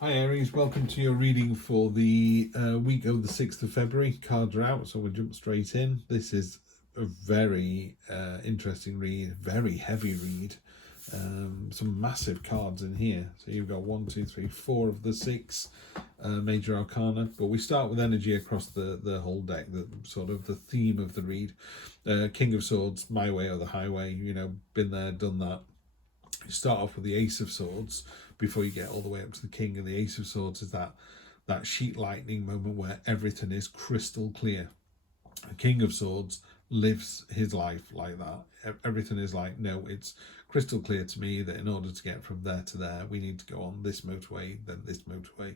Hi Aries, welcome to your reading for the week of the 6th of February. Cards are out, so we'll jump straight in. This is a very interesting read, very heavy read. Some massive cards in here. So you've got 1, 2, 3, 4 of the 6 major arcana. But we start with energy across the whole deck, the sort of the theme of the read. King of Swords, my way or the highway, been there, done that. You start off with the Ace of Swords before you get all the way up to the King, and the Ace of Swords is that sheet lightning moment where everything is crystal clear. The King of Swords lives his life like that. Everything is like, no, it's crystal clear to me that in order to get from there to there, we need to go on this motorway, then this motorway.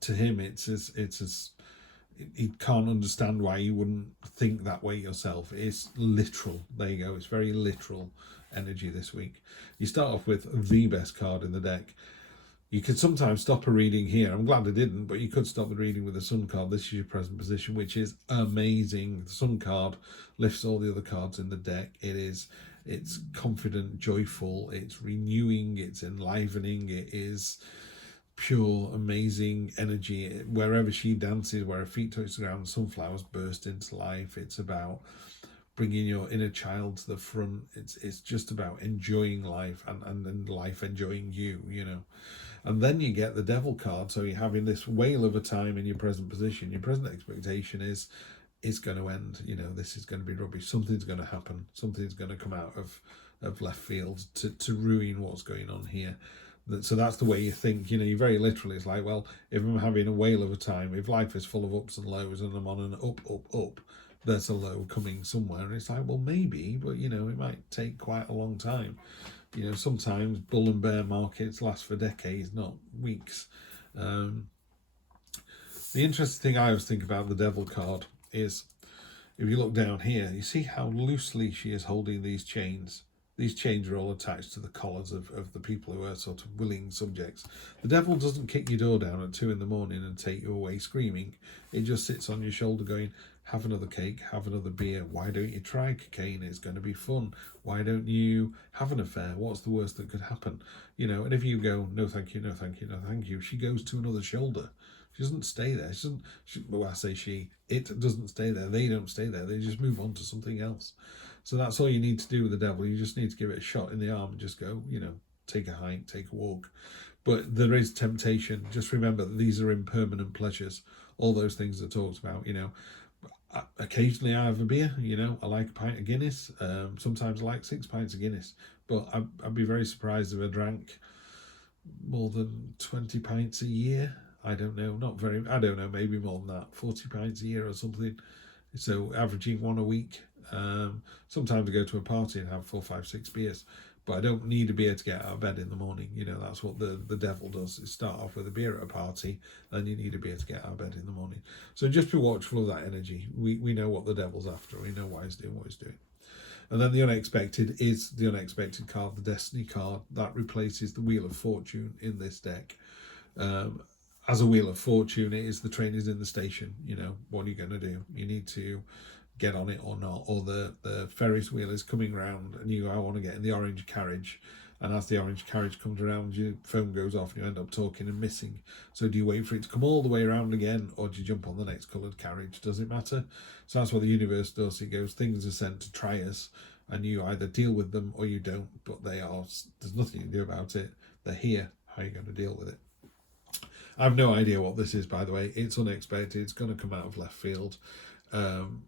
To him, it's as he can't understand why you wouldn't think that way yourself. It's literal. There you go. It's very literal energy this week. You start off with the best card in the deck. You could sometimes stop a reading here. I'm glad I didn't, but you could stop the reading with the Sun card. This is your present position, which is amazing. The Sun card lifts all the other cards in the deck. It's confident, joyful, it's renewing, it's enlivening, it is pure, amazing energy. Wherever she dances, where her feet touch the ground, sunflowers burst into life. It's about bringing your inner child to the front. It's just about enjoying life and life enjoying you, And then you get the Devil card, so you're having this whale of a time in your present position. Your present expectation is it's going to end. This is going to be rubbish. Something's going to happen. Something's going to come out of left field to ruin what's going on here. So that's the way you think. You very literally, it's like, well, if I'm having a whale of a time, if life is full of ups and lows and I'm on an up, there's a low coming somewhere. And it's like, well, maybe, but, it might take quite a long time. Sometimes bull and bear markets last for decades, not weeks. The interesting thing I always think about the Devil card is, if you look down here, you see how loosely she is holding these chains. These chains are all attached to the collars of the people who are sort of willing subjects. The Devil doesn't kick your door down at 2 a.m. and take you away screaming. It just sits on your shoulder going, have another cake, have another beer. Why don't you try cocaine? It's going to be fun. Why don't you have an affair? What's the worst that could happen? And if you go, no thank you, no thank you, no thank you, she goes to another shoulder. She doesn't stay there. It doesn't stay there. They don't stay there. They just move on to something else. So that's all you need to do with the Devil. You just need to give it a shot in the arm and just go, take a hike, take a walk. But there is temptation. Just remember that these are impermanent pleasures. All those things that talked about, occasionally I have a beer, I like a pint of Guinness. Sometimes I like 6 pints of Guinness. But I'd be very surprised if I drank more than 20 pints a year. I don't know, maybe more than that, 40 pints a year or something. So averaging 1 a week. Sometimes I go to a party and have 4, 5, 6 beers, but I don't need a beer to get out of bed in the morning. That's what the Devil does, is start off with a beer at a party, then you need a beer to get out of bed in the morning. So just be watchful of that energy. We know what the Devil's after. We know why he's doing what he's doing. And then the unexpected is the unexpected card, the Destiny card. That replaces the Wheel of Fortune in this deck. As a Wheel of Fortune, it is the train is in the station. What are you going to do? You need to get on it or not, or the Ferris wheel is coming round and you go, I want to get in the orange carriage, and as the orange carriage comes around, your phone goes off and you end up talking and missing. So do you wait for it to come all the way around again, or do you jump on the next coloured carriage? Does it matter? So that's what the universe does. It goes, things are sent to try us, and you either deal with them or you don't, but there's nothing you can do about it. They're here. How are you going to deal with it? I have no idea what this is, by the way. It's unexpected. It's going to come out of left field. And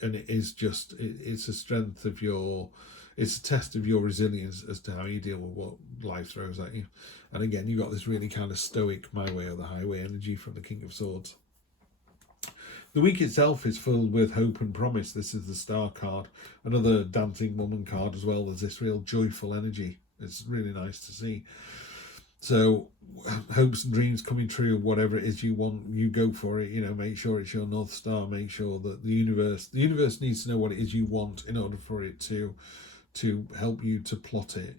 it is just, it's a strength of it's a test of your resilience as to how you deal with what life throws at you. And again, you got this really kind of stoic, my way or the highway energy from the King of Swords. The week itself is filled with hope and promise. This is the Star card, another dancing woman card as well. There's this real joyful energy. It's really nice to see. So hopes and dreams coming true, whatever it is you want, you go for it. Make sure it's your North Star. Make sure that the universe needs to know what it is you want in order for it to help you to plot it.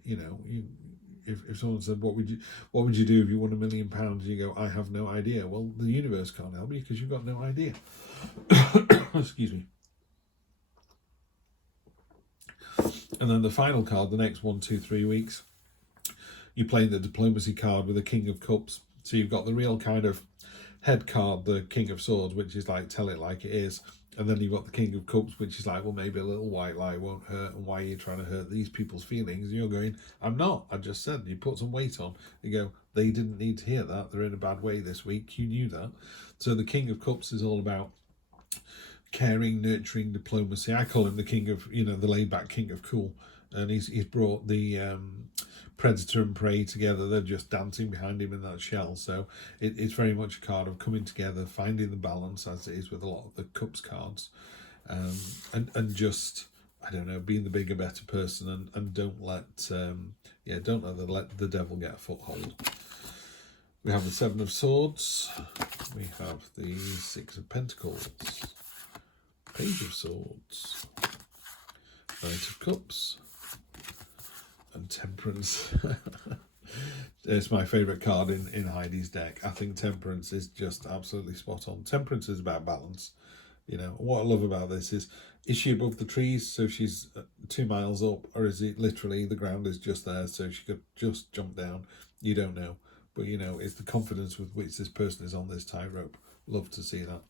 If someone said, what would you do if you won £1 million? You go, I have no idea. Well, the universe can't help you because you've got no idea. Excuse me. And then the final card, the next 1, 2, 3 weeks, you're playing the diplomacy card with the King of Cups. So you've got the real kind of head card, the King of Swords, which is like, tell it like it is. And then you've got the King of Cups, which is like, well, maybe a little white lie won't hurt. And why are you trying to hurt these people's feelings? And you're going, I'm not. I just said, you put some weight on. You go, they didn't need to hear that. They're in a bad way this week. You knew that. So the King of Cups is all about caring, nurturing, diplomacy. I call him the King of, the laid-back King of Cool. And he's brought the predator and prey together. They're just dancing behind him in that shell. So it's very much a card of coming together, finding the balance, as it is with a lot of the Cups cards, and just, I don't know, being the bigger, better person, and don't let the devil get a foothold. We have the Seven of Swords. We have the Six of Pentacles, Page of Swords, Knight of Cups, and Temperance. It's my favourite card in Heidi's deck. I think Temperance is just absolutely spot on. Temperance is about balance. What I love about this is she above the trees, so she's 2 miles up, or is it literally the ground is just there, so she could just jump down? You don't know. But, it's the confidence with which this person is on this tightrope. Love to see that.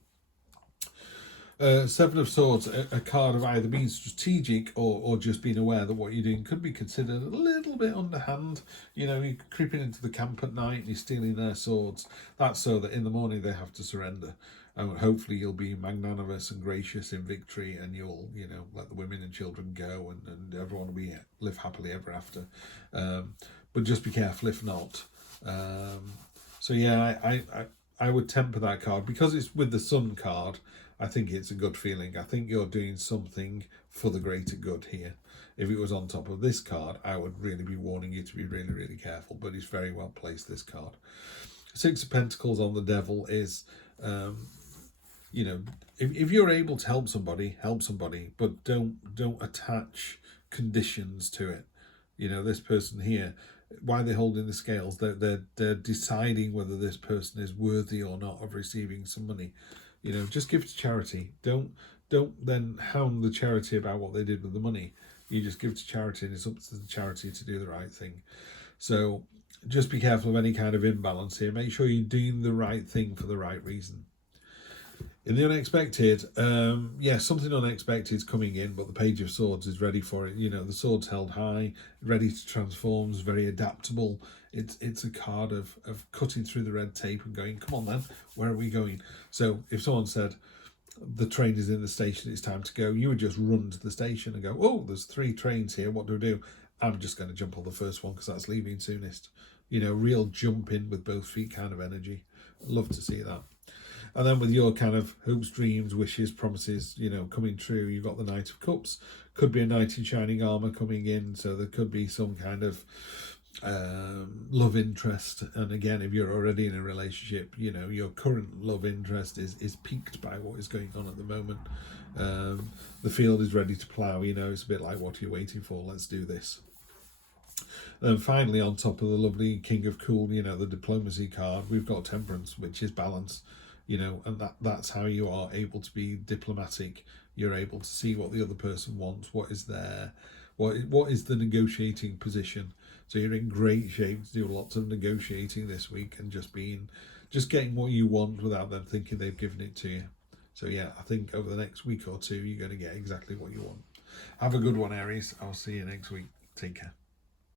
Seven of Swords, a card of either being strategic or just being aware that what you're doing could be considered a little bit underhand. You're creeping into the camp at night and you're stealing their swords. That's so that in the morning they have to surrender. And hopefully you'll be magnanimous and gracious in victory, and you'll, let the women and children go, and everyone will live happily ever after. But just be careful if not. So yeah, I would temper that card because it's with the Sun card. I think it's a good feeling. I think you're doing something for the greater good here. If it was on top of this card, I would really be warning you to be really, really careful, but it's very well placed, this card. Six of Pentacles on the Devil is, if you're able to help somebody, but don't attach conditions to it. This person here, why they're holding the scales, they're deciding whether this person is worthy or not of receiving some money. Just give to charity. Don't then hound the charity about what they did with the money. You just give to charity, and it's up to the charity to do the right thing. So just be careful of any kind of imbalance here. Make sure you're doing the right thing for the right reason. In the unexpected, something unexpected is coming in, but the Page of Swords is ready for it. The sword's held high, ready to transform, is very adaptable. It's a card of cutting through the red tape and going, come on then, where are we going? So if someone said, the train is in the station, it's time to go, you would just run to the station and go, oh, there's 3 trains here, what do I do? I'm just going to jump on the first one because that's leaving soonest. Real jump in with both feet kind of energy. Love to see that. And then with your kind of hopes, dreams, wishes, promises, coming true, you've got the Knight of Cups. Could be a knight in shining armour coming in, so there could be some kind of love interest. And again, if you're already in a relationship, your current love interest is piqued by what is going on at the moment. The field is ready to plough, it's a bit like, what are you waiting for? Let's do this. And finally, on top of the lovely King of Cool, the diplomacy card, we've got Temperance, which is balance. And that's how you are able to be diplomatic. You're able to see what the other person wants, what is there, what is the negotiating position. So you're in great shape to do lots of negotiating this week and just getting what you want without them thinking they've given it to you. So yeah, I think over the next week or two, you're going to get exactly what you want. Have a good one, Aries. I'll see you next week. Take care.